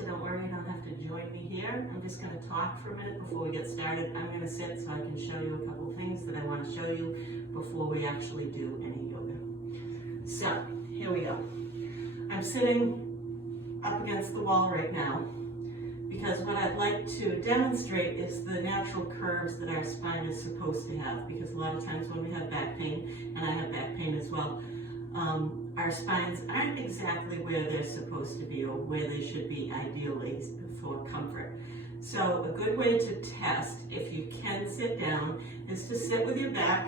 so don't worry, you don't have to join me here. I'm just going to talk for a minute before we get started. I'm going to sit so I can show you a couple of things that I want to show you before we actually do any yoga. So, here we go. I'm sitting up against the wall right now because what I'd like to demonstrate is the natural curves that our spine is supposed to have, because a lot of times when we have back pain, and I have back pain as well, our spines aren't exactly where they're supposed to be or where they should be ideally for comfort. So a good way to test, if you can sit down, is to sit with your back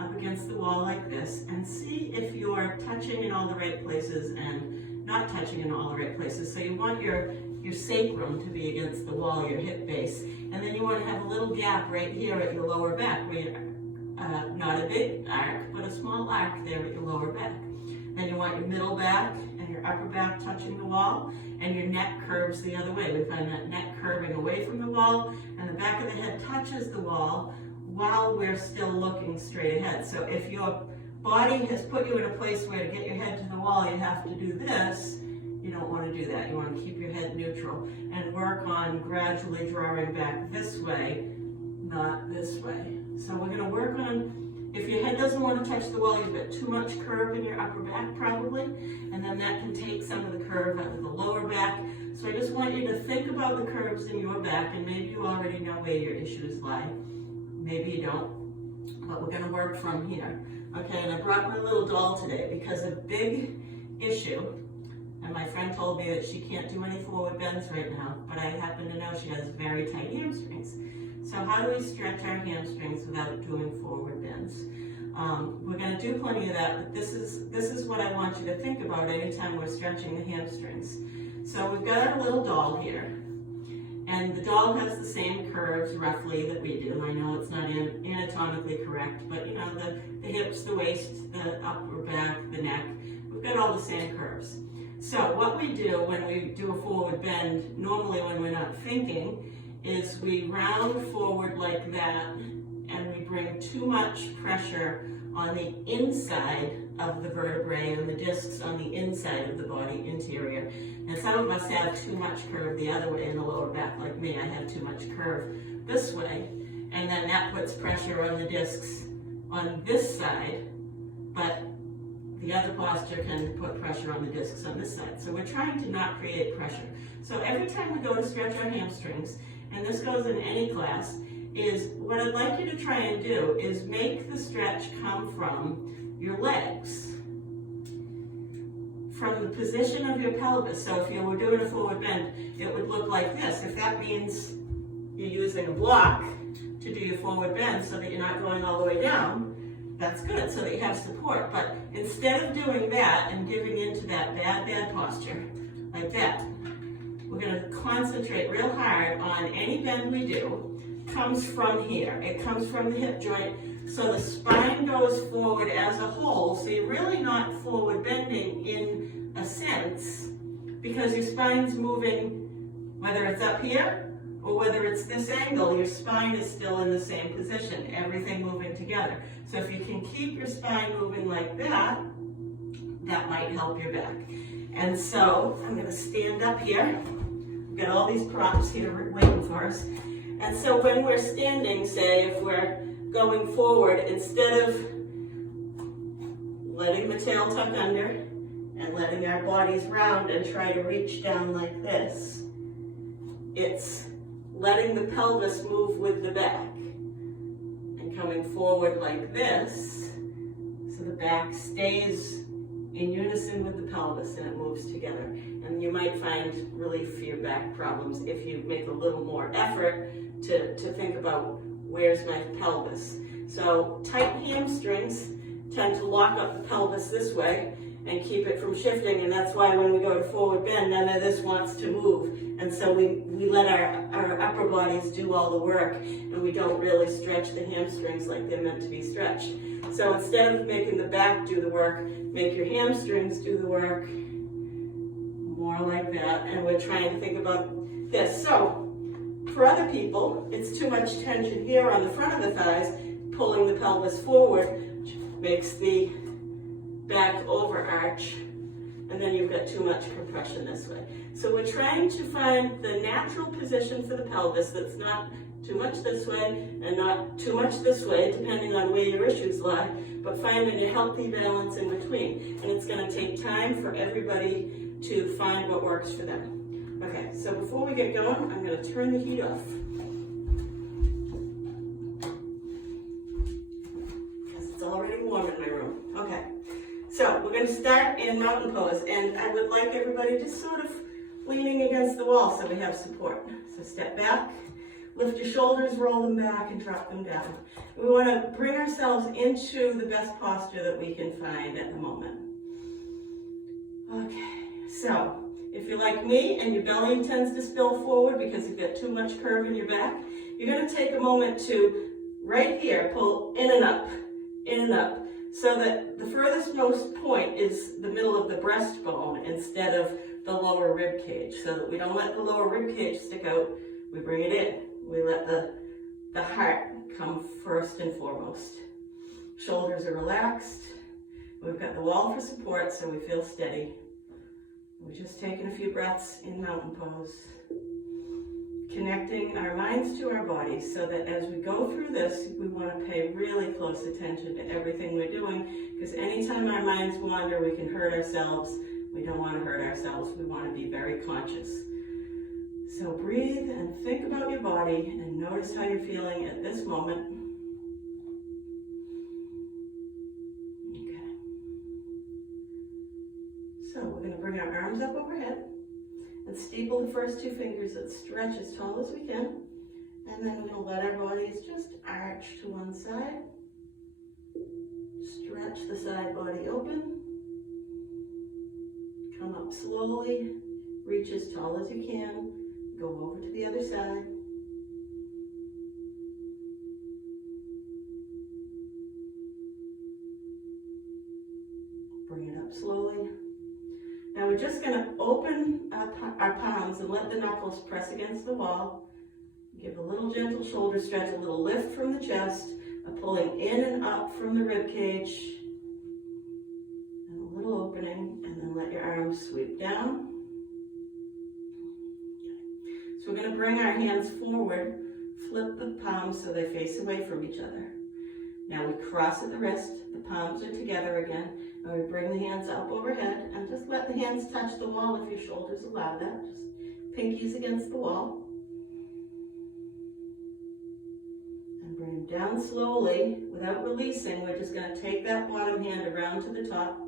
up against the wall like this and see if you're touching in all the right places and not touching in all the right places. So you want your sacrum to be against the wall, your hip base, and then you want to have a little gap right here at your lower back where you're not a big arc, but a small arc there at your lower back. Then you want your middle back and your upper back touching the wall, and your neck curves the other way. We find that neck curving away from the wall, and the back of the head touches the wall while we're still looking straight ahead. So if your body has put you in a place where to get your head to the wall, you have to do this, you don't want to do that. You want to keep your head neutral and work on gradually drawing back this way, not this way. So we're going to work on, if your head doesn't want to touch the wall, you've got too much curve in your upper back probably, and then that can take some of the curve out of the lower back. So I just want you to think about the curves in your back, and maybe you already know where your issues lie. Maybe you don't, but we're going to work from here. Okay, and I brought my little doll today because a big issue, and my friend told me that she can't do any forward bends right now, but I happen to know she has very tight hamstrings. So how do we stretch our hamstrings without doing forward bends? We're going to do plenty of that, but this is what I want you to think about anytime we're stretching the hamstrings. So we've got our little doll here, and the doll has the same curves roughly that we do. I know it's not anatomically correct, but you know, the hips, the waist, the upper back, the neck, we've got all the same curves. So what we do when we do a forward bend, normally when we're not thinking, is we round forward like that, and we bring too much pressure on the inside of the vertebrae and the discs on the inside of the body interior. And some of us have too much curve the other way in the lower back, like me. I have too much curve this way, and then that puts pressure on the discs on this side, but the other posture can put pressure on the discs on this side. So we're trying to not create pressure. So every time we go to stretch our hamstrings, and this goes in any class, is what I'd like you to try and do is make the stretch come from your legs, from the position of your pelvis. So if you were doing a forward bend, it would look like this. If that means you're using a block to do your forward bend so that you're not going all the way down, that's good, so that you have support. But instead of doing that and giving into that bad posture, like that, we're going to concentrate real hard on any bend we do comes from here. It comes from the hip joint, so the spine goes forward as a whole. So you're really not forward bending in a sense, because your spine's moving, whether it's up here or whether it's this angle, your spine is still in the same position, everything moving together. So if you can keep your spine moving like that, that might help your back. And so I'm going to stand up here. We've got all these props here waiting for us. And so when we're standing, say, if we're going forward, instead of letting the tail tuck under and letting our bodies round and try to reach down like this, it's letting the pelvis move with the back and coming forward like this, so the back stays in unison with the pelvis and it moves together. And you might find relief for your back problems if you make a little more effort to think about, where's my pelvis? So tight hamstrings tend to lock up the pelvis this way and keep it from shifting, and that's why when we go to forward bend, none of this wants to move. And so we let our upper bodies do all the work, and we don't really stretch the hamstrings like they're meant to be stretched. So instead of making the back do the work, make your hamstrings do the work, more like that. And we're trying to think about this. So for other people, it's too much tension here on the front of the thighs, pulling the pelvis forward, which makes the back overarch and then you've got too much compression this way. So we're trying to find the natural position for the pelvis that's not too much this way and not too much this way, depending on where your issues lie, but finding a healthy balance in between. And it's going to take time for everybody to find what works for them. Okay, so before we get going, I'm going to turn the heat off. Because it's already warm in my room. Okay, so we're going to start in mountain pose, and I would like everybody just sort of leaning against the wall so we have support. So step back. Lift your shoulders, roll them back, and drop them down. We want to bring ourselves into the best posture that we can find at the moment. Okay, so if you're like me and your belly tends to spill forward because you've got too much curve in your back, you're going to take a moment to, right here, pull in and up, so that the furthest most point is the middle of the breastbone instead of the lower rib cage, so that we don't let the lower rib cage stick out, we bring it in. We let the heart come first and foremost. Shoulders are relaxed. We've got the wall for support so we feel steady. We're just taking a few breaths in mountain pose. Connecting our minds to our bodies so that as we go through this, we want to pay really close attention to everything we're doing, because anytime our minds wander, we can hurt ourselves. We don't want to hurt ourselves. We want to be very conscious. So breathe and think about your body and notice how you're feeling at this moment. Okay. So we're going to bring our arms up overhead and steeple the first two fingers that stretch as tall as we can. And then we're going to let our bodies just arch to one side. Stretch the side body open. Come up slowly. Reach as tall as you can. Go over to the other side. Bring it up slowly. Now we're just going to open our palms and let the knuckles press against the wall. Give a little gentle shoulder stretch, a little lift from the chest, a pulling in and up from the rib cage, and a little opening, and then let your arms sweep down. So we're going to bring our hands forward, flip the palms so they face away from each other. Now we cross at the wrist, the palms are together again, and we bring the hands up overhead, and just let the hands touch the wall if your shoulders allow that. Just pinkies against the wall. And bring them down slowly without releasing. We're just going to take that bottom hand around to the top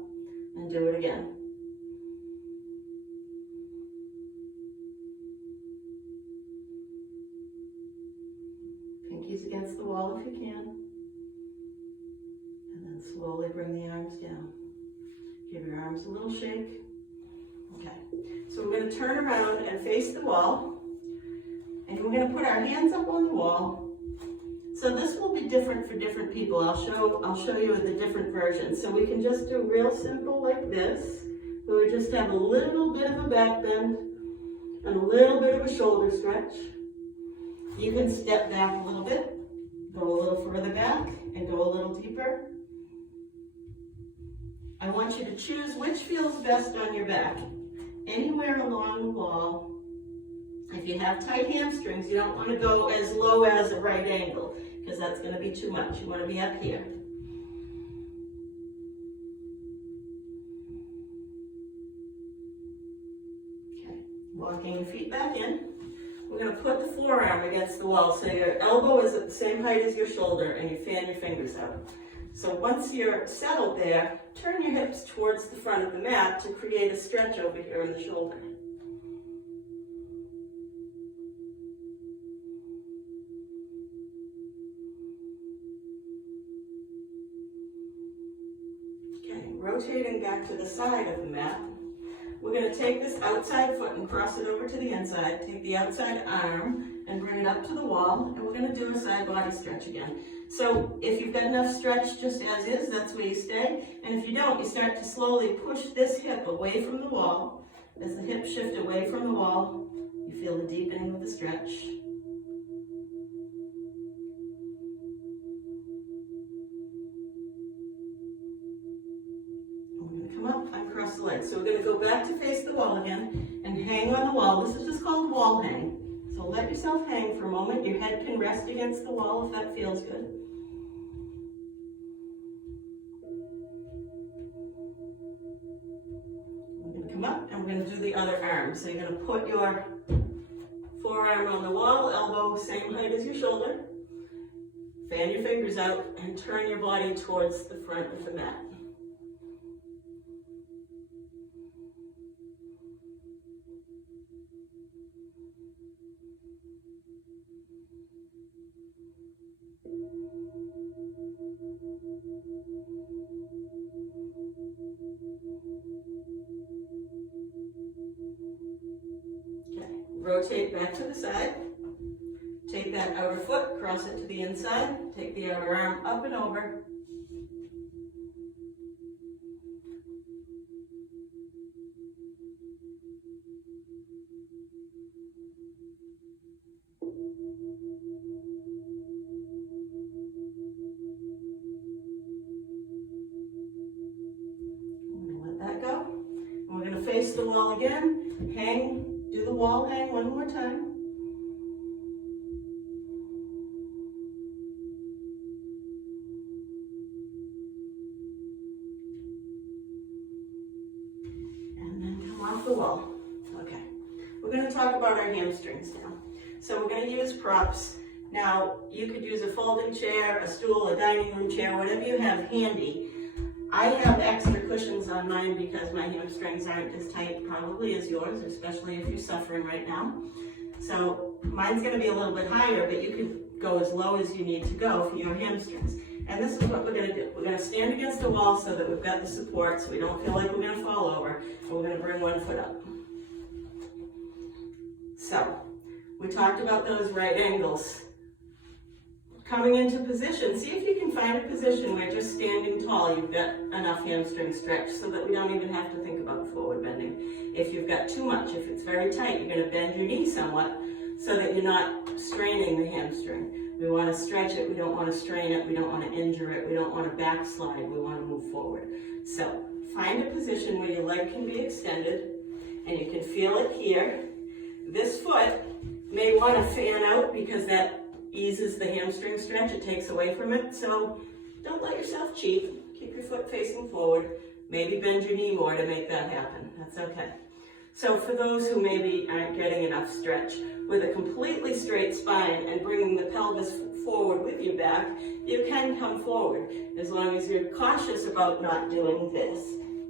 and do it again. Pinkies against the wall if you can. And then slowly bring the arms down. Give your arms a little shake. Okay, so we're going to turn around and face the wall. And we're going to put our hands up on the wall. So this will be different for different people. I'll show you the different versions. So we can just do real simple like this, where we just have a little bit of a back bend and a little bit of a shoulder stretch. You can step back a little bit, go a little further back, and go a little deeper. I want you to choose which feels best on your back. Anywhere along the wall. If you have tight hamstrings, you don't want to go as low as a right angle, because that's going to be too much. You want to be up here. Okay, walking your feet back in. We're going to put the forearm against the wall so your elbow is at the same height as your shoulder and you fan your fingers out. So once you're settled there, turn your hips towards the front of the mat to create a stretch over here in the shoulder. Okay, rotating back to the side of the mat. We're going to take this outside foot and cross it over to the inside. Take the outside arm and bring it up to the wall. And we're going to do a side body stretch again. So if you've got enough stretch just as is, that's where you stay. And if you don't, you start to slowly push this hip away from the wall. As the hips shift away from the wall, you feel the deepening of the stretch. We're going to come up and cross the legs. So So we're going to go back to face the wall again and hang on the wall. This is just called wall hang. So let yourself hang for a moment. Your head can rest against the wall if that feels good. We're going to come up and we're going to do the other arm. So you're going to put your forearm on the wall, elbow same height as your shoulder. Fan your fingers out and turn your body towards the front of the mat. Okay, rotate back to the side. Take that outer foot, cross it to the inside. Take the outer arm up and over. Let that go. And we're going to face the wall again. Hang, do the wall hang one more time. Off the wall. Okay, we're going to talk about our hamstrings now. So we're going to use props. Now, you could use a folding chair, a stool, a dining room chair, whatever you have handy. I have extra cushions on mine because my hamstrings aren't as tight probably as yours, especially if you're suffering right now. So mine's going to be a little bit higher, but you can go as low as you need to go for your hamstrings. And this is what we're going to do. We're going to stand against the wall so that we've got the support so we don't feel like we're going to fall over. And we're going to bring one foot up. So, we talked about those right angles. Coming into position, see if you can find a position where just standing tall you've got enough hamstring stretch so that we don't even have to think about forward bending. If you've got too much, if it's very tight, you're going to bend your knee somewhat so that you're not straining the hamstring. We want to stretch it, we don't want to strain it, we don't want to injure it, we don't want to backslide, we want to move forward. So find a position where your leg can be extended and you can feel it here. This foot may want to fan out because that eases the hamstring stretch, it takes away from it. So don't let yourself cheat, keep your foot facing forward, maybe bend your knee more to make that happen, that's okay. So for those who maybe aren't getting enough stretch, with a completely straight spine and bringing the pelvis forward with your back, you can come forward as long as you're cautious about not doing this.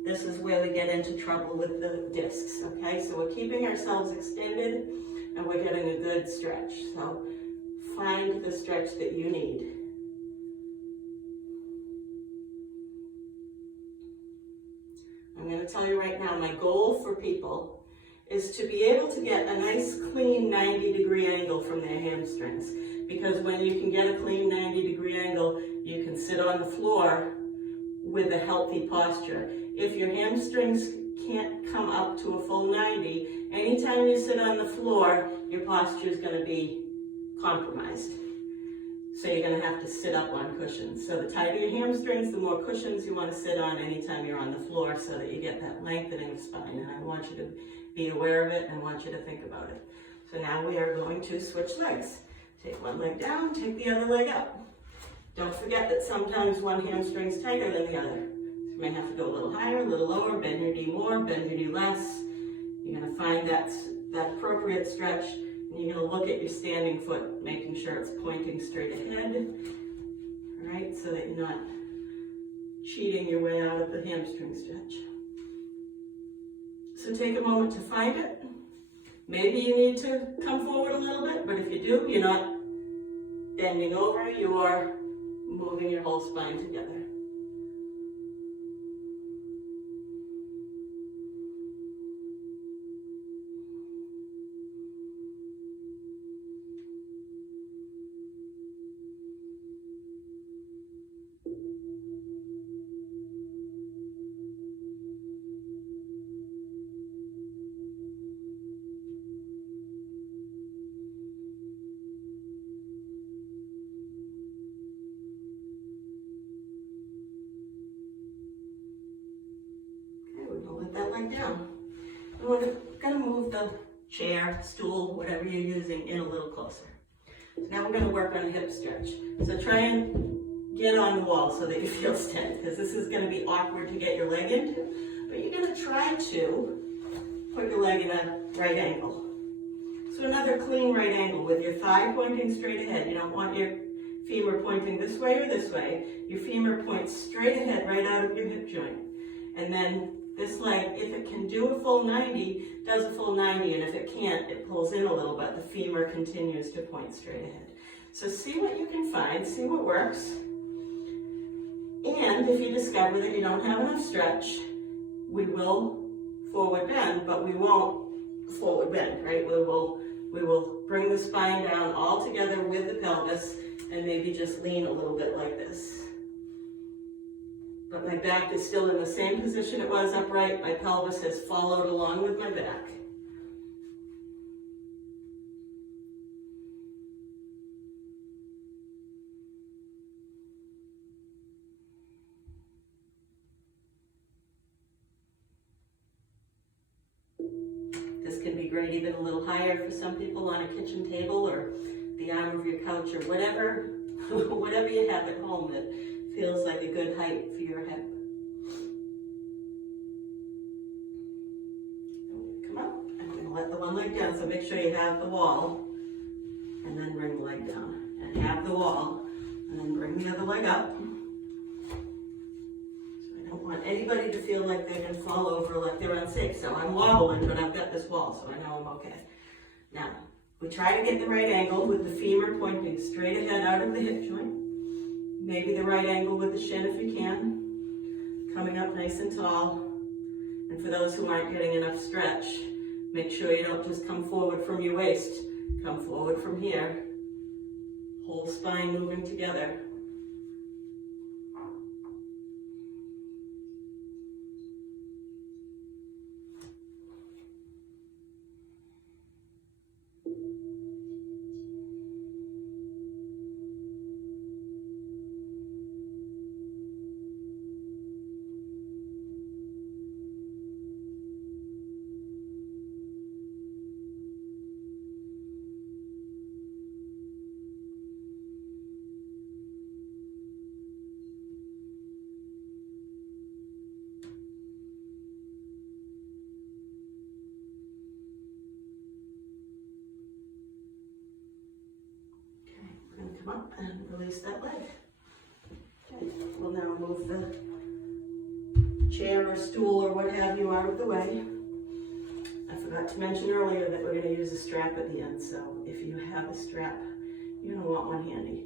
This is where we get into trouble with the discs, okay? So we're keeping ourselves extended and we're getting a good stretch. So find the stretch that you need. I'm going to tell you right now, my goal for people is to be able to get a nice clean 90-degree angle from their hamstrings. Because when you can get a clean 90-degree angle, you can sit on the floor with a healthy posture. If your hamstrings can't come up to a full 90, anytime you sit on the floor, your posture is going to be compromised. So you're going to have to sit up on cushions. So the tighter your hamstrings, the more cushions you want to sit on anytime you're on the floor so that you get that lengthening of spine. And I want you to be aware of it and I want you to think about it. So now we are going to switch legs. Take one leg down, take the other leg up. Don't forget that sometimes one hamstring is tighter than the other. So you may have to go a little higher, a little lower, bend your knee more, bend your knee less. You're going to find that appropriate stretch. And you're going to look at your standing foot, making sure it's pointing straight ahead. All right, so that you're not cheating your way out of the hamstring stretch. So take a moment to find it. Maybe you need to come forward a little bit, but if you do, you're not bending over, you are moving your whole spine together. leg down. And we're gonna move the chair, stool, whatever you're using in a little closer. So now we're gonna work on a hip stretch. So try and get on the wall so that you feel steady, because this is gonna be awkward to get your leg into, but you're gonna try to put your leg in a right angle. So another clean right angle with your thigh pointing straight ahead. You don't want your femur pointing this way or this way. Your femur points straight ahead, right out of your hip joint. And then this leg, if it can do a full 90, does a full 90, and if it can't, it pulls in a little bit. The femur continues to point straight ahead. So see what you can find, see what works. And if you discover that you don't have enough stretch, we will forward bend, but we won't forward bend, right? We will bring the spine down all together with the pelvis and maybe just lean a little bit like this. But my back is still in the same position it was upright. My pelvis has followed along with my back. This can be great even a little higher for some people on a kitchen table or the arm of your couch or whatever, whatever you have at home that feels like a good height for your hip. Come up. I'm going to let the one leg down, so make sure you have the wall and then bring the leg down. And have the wall and then bring the other leg up. I don't want anybody to feel like they're going to fall over, like they're unsafe. So I'm wobbling, but I've got this wall, so I know I'm okay. Now, we try to get the right angle with the femur pointing straight ahead out of the hip joint. Maybe the right angle with the shin if you can. Coming up nice and tall. And for those who aren't getting enough stretch, make sure you don't just come forward from your waist. Come forward from here. Whole spine moving together. Come up and release that leg. Okay, we'll now move the chair or stool or what have you out of the way. I forgot to mention earlier that we're going to use a strap at the end, so if you have a strap, you're going to want one handy.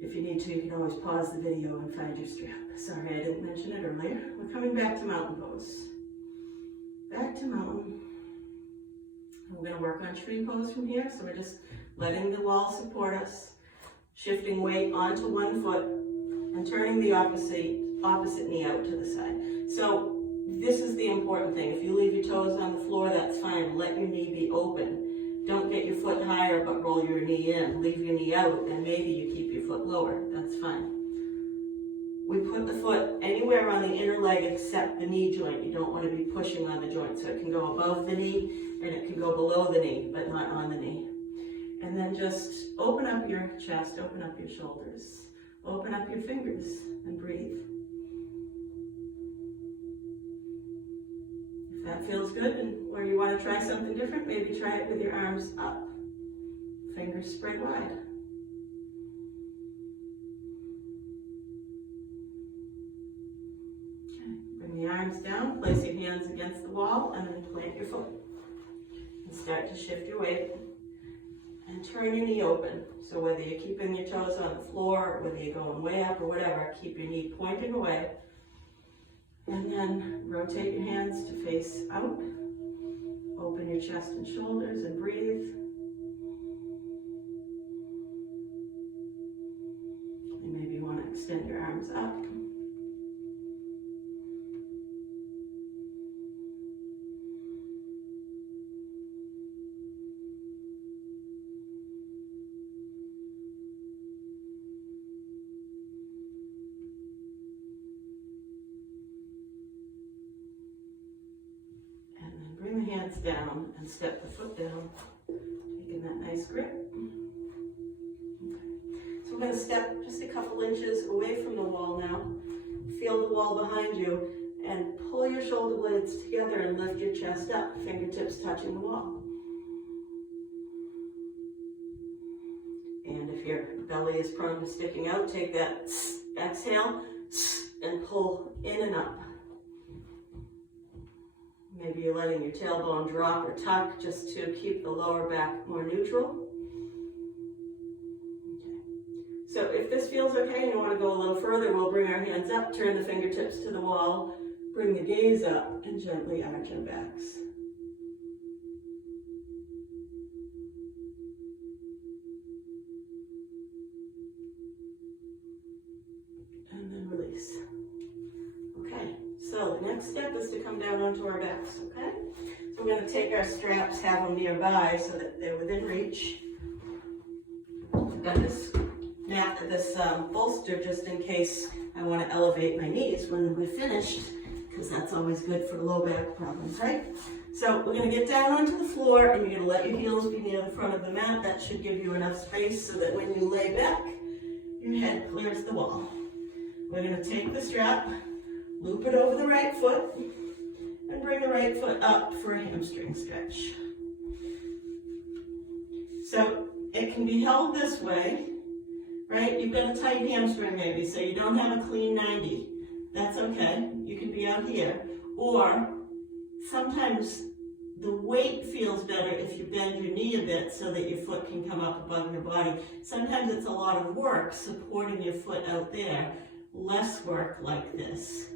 If you need to, you can always pause the video and find your strap. Sorry, I didn't mention it earlier. We're coming back to mountain pose. Back to mountain. We're going to work on tree pose from here, so we're just letting the wall support us, shifting weight onto one foot, and turning the opposite knee out to the side. So this is the important thing. If you leave your toes on the floor, that's fine. Let your knee be open. Don't get your foot higher, but roll your knee in. Leave your knee out, and maybe you keep your foot lower. That's fine. We put the foot anywhere on the inner leg except the knee joint. You don't want to be pushing on the joint, so it can go above the knee, and it can go below the knee, but not on the knee. And then just open up your chest, open up your shoulders, open up your fingers, and breathe. If that feels good, or you want to try something different, maybe try it with your arms up, fingers spread wide. Okay, bring the arms down, place your hands against the wall, and then plant your foot. And start to shift your weight. And turn your knee open. So whether you're keeping your toes on the floor, whether you're going way up or whatever, keep your knee pointing away. And then rotate your hands to face out. Open your chest and shoulders and breathe. And maybe you want to extend your arms up. hands down and step the foot down, taking that nice grip. Okay. So we're going to step just a couple inches away from the wall now. Feel the wall behind you and pull your shoulder blades together and lift your chest up, fingertips touching the wall. And if your belly is prone to sticking out, take that exhale and pull in and up. Maybe you're letting your tailbone drop or tuck just to keep the lower back more neutral. Okay. So if this feels okay and you want to go a little further, we'll bring our hands up, turn the fingertips to the wall, bring the gaze up, and gently arch our backs. And then release. Okay, so the next step is to come down onto our backs, okay? So we're going to take our straps, have them nearby so that they're within reach. I've got this bolster just in case I want to elevate my knees when we're finished, because that's always good for low back problems, right? So we're going to get down onto the floor and you're going to let your heels be near the front of the mat. That should give you enough space so that when you lay back, your head clears the wall. We're going to take the strap, loop it over the right foot, and bring the right foot up for a hamstring stretch. So it can be held this way, right? You've got a tight hamstring maybe, so you don't have a clean 90. That's okay. You can be out here. Or sometimes the weight feels better if you bend your knee a bit so that your foot can come up above your body. Sometimes it's a lot of work supporting your foot out there. Less work like this.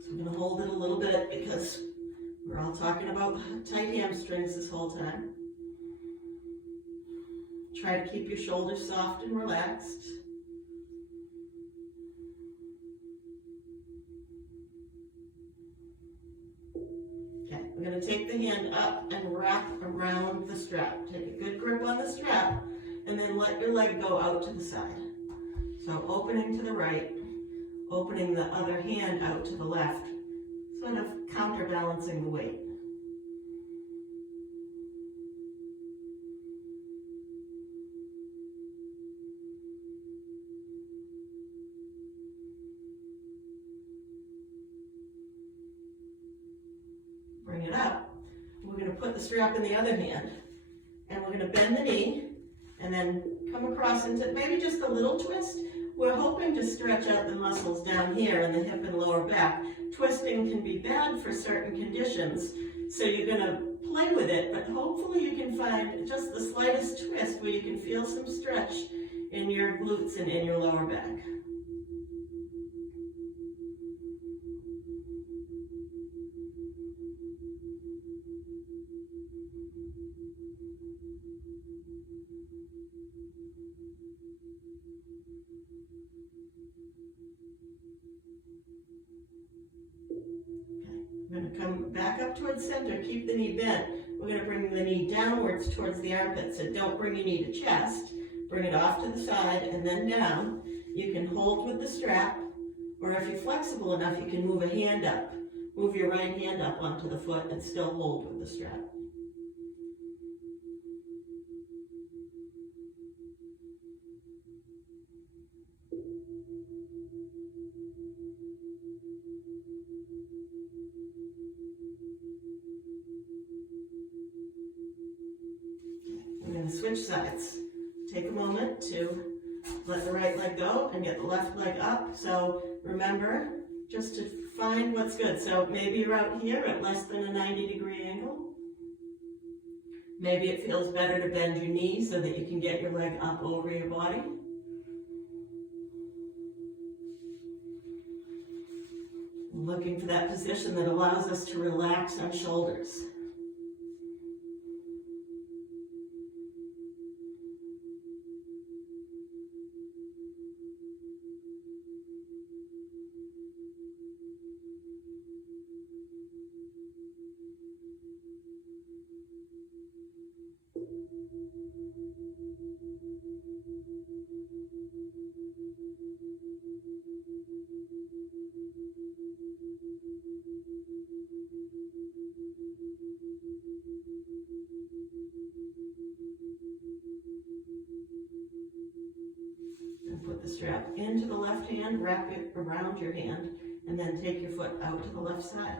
So I'm going to hold it a little bit because we're all talking about tight hamstrings this whole time. Try to keep your shoulders soft and relaxed. Okay, we're going to take the hand up and wrap around the strap. Take a good grip on the strap and then let your leg go out to the side. So opening to the right, opening the other hand out to the left, sort of counterbalancing the weight. Bring it up. We're going to put the strap in the other hand and we're going to bend the knee and then come across into maybe just a little twist. We're hoping to stretch out the muscles down here in the hip and lower back. Twisting can be bad for certain conditions, so you're going to play with it, but hopefully you can find just the slightest twist where you can feel some stretch in your glutes and in your lower back. We're going to come back up towards center, keep the knee bent. We're going to bring the knee downwards towards the armpit, so don't bring your knee to chest. Bring it off to the side and then down. You can hold with the strap, or if you're flexible enough, you can move a hand up. Move your right hand up onto the foot and still hold with the strap. Switch sides. Take a moment to let the right leg go and get the left leg up. So remember, just to find what's good. So maybe you're out here at less than a 90-degree angle. Maybe it feels better to bend your knee so that you can get your leg up over your body. Looking for that position that allows us to relax our shoulders. put the strap into the left hand, wrap it around your hand, and then take your foot out to the left side.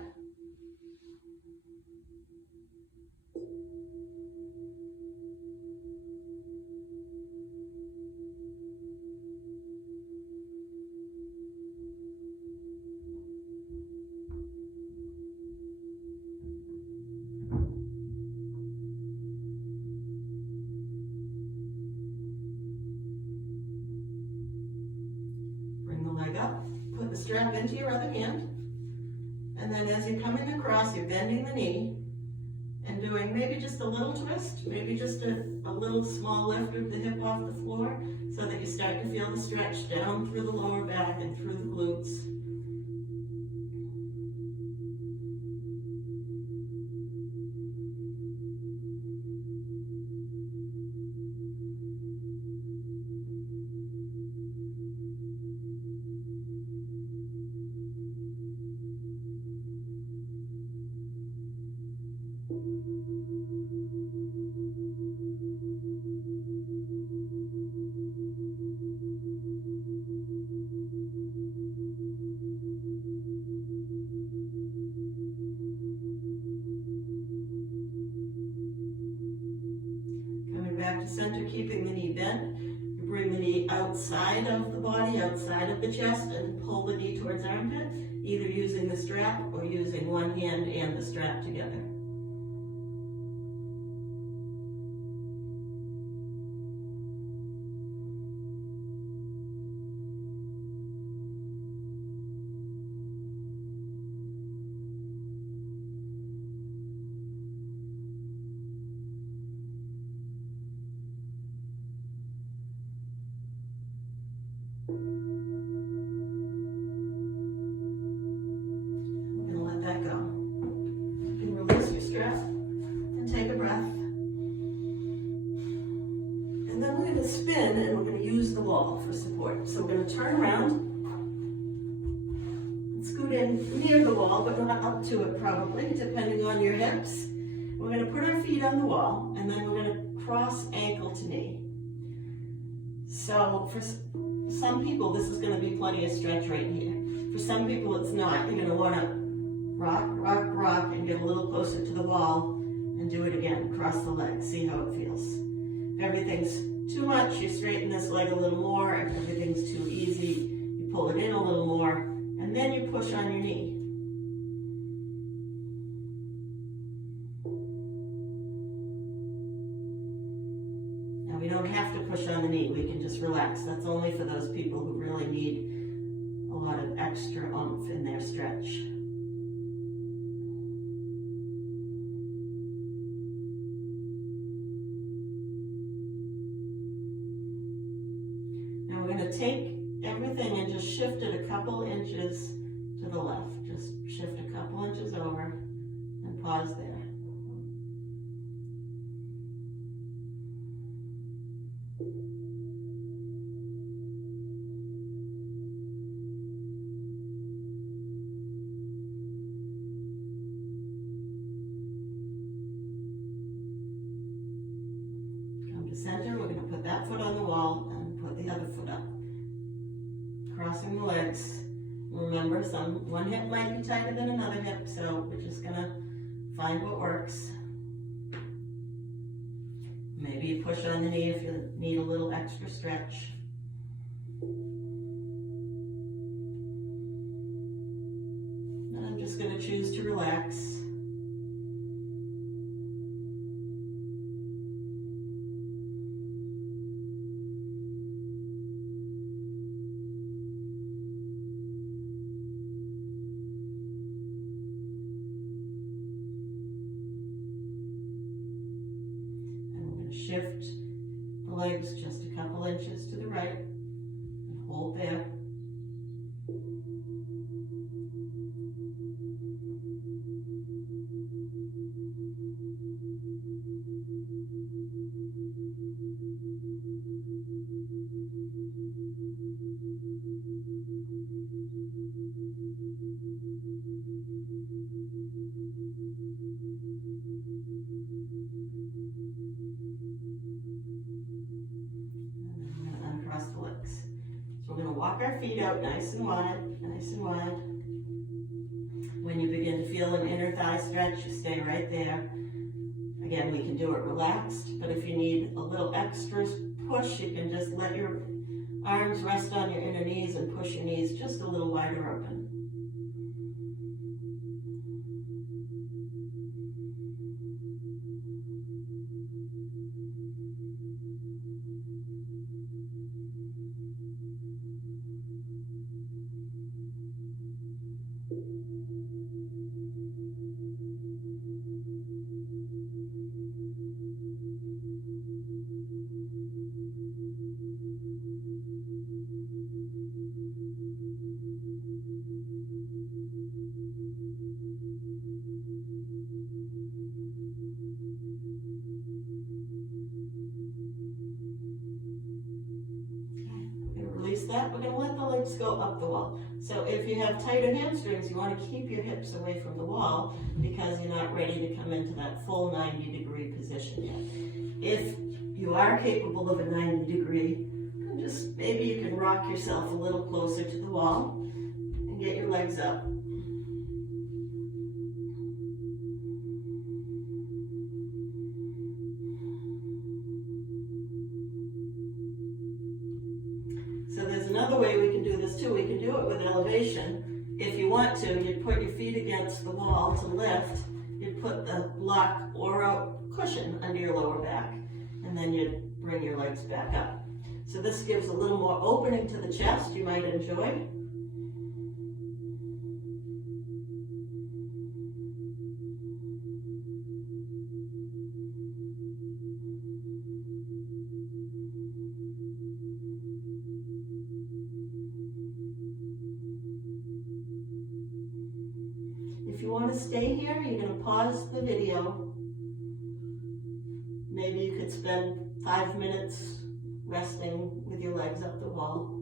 Up, put the strap into your other hand, and then as you're coming across, you're bending the knee and doing maybe just a little twist, maybe just a little small lift of the hip off the floor, so that you start to feel the stretch down through the lower back and through the glutes. Back to center, keeping the knee bent. You bring the knee outside of the body, outside of the chest, and pull the knee towards armpit, either using the strap or using one hand and the strap together. Spin, and we're going to use the wall for support. So we're going to turn around and scoot in near the wall, but not up to it probably, depending on your hips. We're going to put our feet on the wall, and then we're going to cross ankle to knee. So for some people, this is going to be plenty of stretch right here. For some people, it's not. You're going to want to rock, rock, rock, and get a little closer to the wall, and do it again. Cross the legs, see how it feels. If everything's too much, you straighten this leg a little more. If everything's too easy, you pull it in a little more, and then you push on your knee. Now we don't have to push on the knee, we can just relax. That's only for those people who really need a lot of extra oomph in their stretch. Take everything and just shift it a couple inches to the left. Just shift a couple inches over and pause there. Come to center, we're going to put that foot on the wall and put the other foot up. Crossing the legs. Remember, one hip might be tighter than another hip, so we're just gonna find what works. Maybe you push on the knee if you need a little extra stretch. And I'm just gonna choose to relax. Shift the legs just a couple inches to the right and hold there. walk our feet out nice and wide, nice and wide. When you begin to feel an inner thigh stretch, you stay right there. Again, we can do it relaxed, but if you need a little extra push, you can just let your arms rest on your inner knees and push your knees just a little wider open. Release that. We're going to let the legs go up the wall. So if you have tighter hamstrings, you want to keep your hips away from the wall because you're not ready to come into that full 90-degree position yet. If you are capable of a 90-degree, just maybe you can rock yourself a little closer to the wall and get your legs up. So there's another way we can do this too. We can do it with elevation. If you want to, you'd put your feet against the wall to lift. You'd put the block or a cushion under your lower back, and then you'd bring your legs back up. So this gives a little more opening to the chest you might enjoy. If you want to stay here, you're going to pause the video. Maybe you could spend 5 minutes resting with your legs up the wall.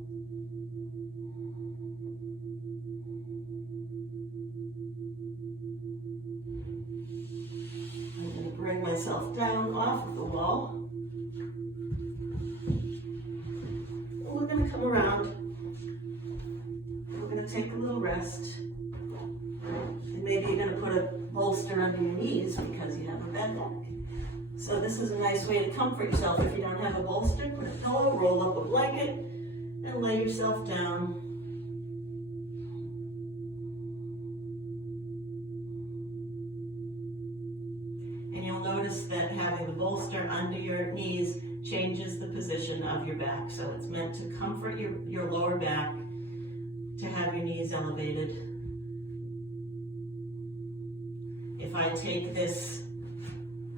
I'm going to bring myself down off of the wall. And we're going to come around. We're going to take a little rest. And maybe you're going to put a bolster under your knees because you have a bed back. So this is a nice way to comfort yourself. If you don't have a bolster, put a pillow, roll up a blanket, and lay yourself down. And you'll notice that having the bolster under your knees changes the position of your back. So it's meant to comfort your lower back, to have your knees elevated. If I take this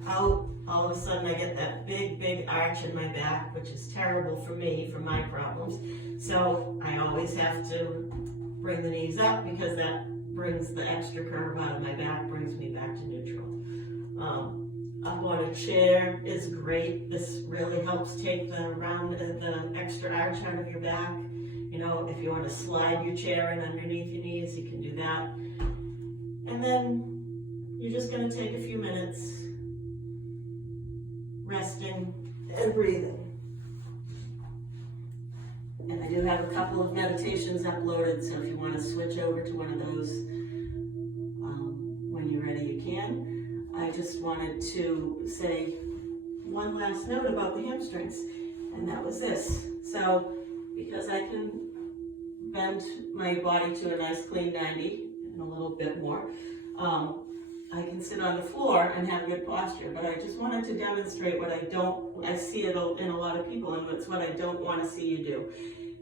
out, all of a sudden I get that big arch in my back, which is terrible for me, for my problems. So I always have to bring the knees up because that brings the extra curve out of my back, brings me back to neutral. Up on a chair is great. This really helps take the extra arch out of your back. You know, if you want to slide your chair in underneath your knees, you can do that. And then you're just going to take a few minutes resting and breathing. And I do have a couple of meditations uploaded, so if you want to switch over to one of those when you're ready, you can. I just wanted to say one last note about the hamstrings, and that was this. So, because I can bend my body to a nice clean 90 and a little bit more, I can sit on the floor and have good posture, but I just wanted to demonstrate what I see it in a lot of people, and it's what I don't want to see you do.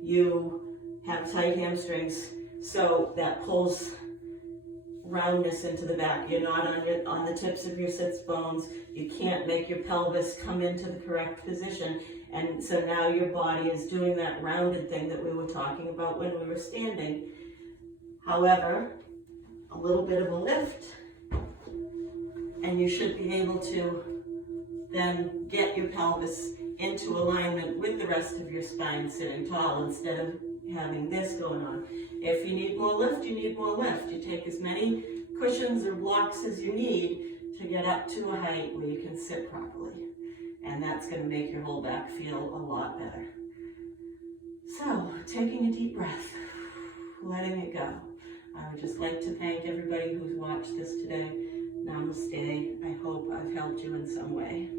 You have tight hamstrings, so that pulls roundness into the back. You're not on the tips of your sits bones. You can't make your pelvis come into the correct position, and so now your body is doing that rounded thing that we were talking about when we were standing. However, a little bit of a lift, and you should be able to then get your pelvis into alignment with the rest of your spine sitting tall instead of having this going on. If you need more lift, you need more lift. You take as many cushions or blocks as you need to get up to a height where you can sit properly. And that's going to make your whole back feel a lot better. So, taking a deep breath, letting it go. I would just like to thank everybody who's watched this today. Namaste. I hope I've helped you in some way.